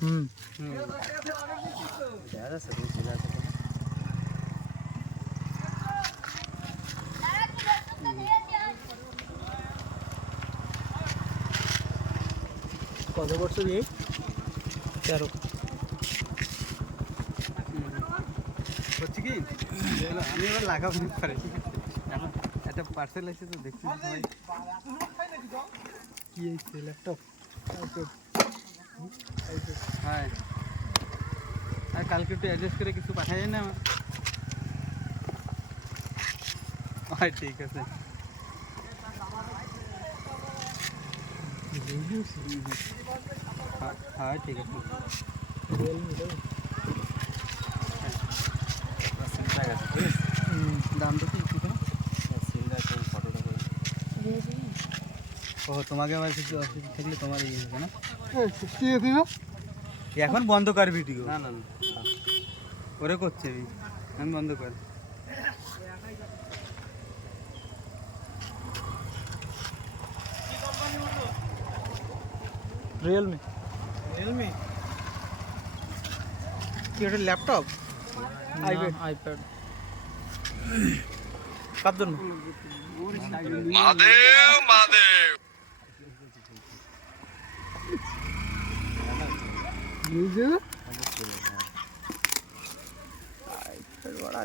হুম কত বছর এই 13 হচ্ছে কি আমি এবার লাগাবো পারে ঠিক আছে এখন একটা পার্সেল এসে তো দেখছি সবাই কি হয়েছে ল্যাপটপ হ্যাঁ আর কালকে একটু অ্যাডজাস্ট করে কিছু পাঠাই যায় না আমার হ্যাঁ ঠিক আছে হ্যাঁ ঠিক আছে দামটা কি ঠিক আছে ও তোমাকে আবার কিছু অসুবিধা থাকলে তোমার ইয়ে হবে না এখন বন্ধ কর ভিডিও না না ওরে করছে আমি বন্ধ কর রিয়েলমি কি এটা ল্যাপটপ আইপ্যাড কার জন্য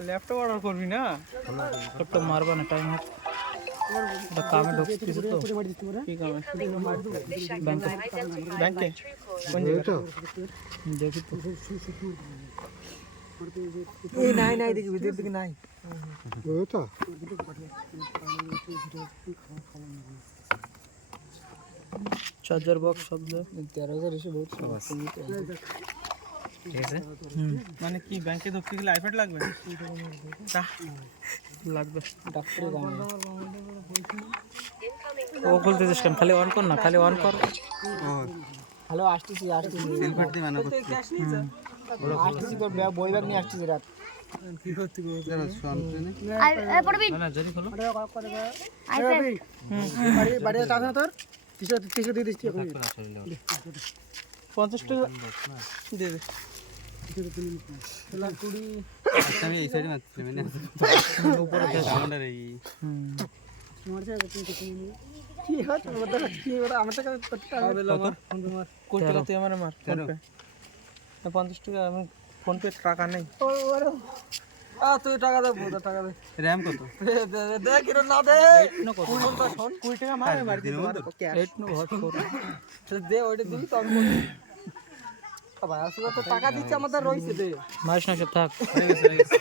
ল্যাপটপ অর্ডার করবি না তো মারবা না টাইম আছে এটা কামে ঢুকতেছে তো কি কামে ব্যাংকে ব্যাংকে কোন জায়গা দেখি তো এই নাই নাই দেখি ভিতর দিকে নাই ওটা চার্জার বক্স সব দেখ 13,000 এসে বহুত ঠিক আছে মানে কি ব্যাংকে ঢুকতে গেলে আইপ্যাড লাগবে লাগবে ডাক্তারের দাম ও খুলতেছিস কেন খালি অন কর না খালি অন কর ও হ্যালো আসতেছি সিলভার দিয়ে মানা করছি আসতেছি তোর বই ব্যাগ নিয়ে আসতেছি রাত কি করতে না না যদি খোলো বাড়ি বাড়ি টাকা তোর 300 দিয়ে দিচ্ছি 50 টাকা দে দে আমি এই সাইডে মারছি মানে উপরে সাউন্ডার এই কি হয় তোর কথা কি ওরা আমার টাকা কত টাকা তুই আমারে মার ফোন পে 50 টাকা আমি ফোন পে টাকা নেই তুই টাকা দে বোধ টাকা দে র‍্যাম কত দে কি না দে না কত 20 টাকা মারি দিই cash 8 no hot four they ওইটা দিবি তো আমি ভাই আসলে তো টাকা দিচ্ছে আমাদের রইছে দে মারিস না সব থাক হয়ে গেছে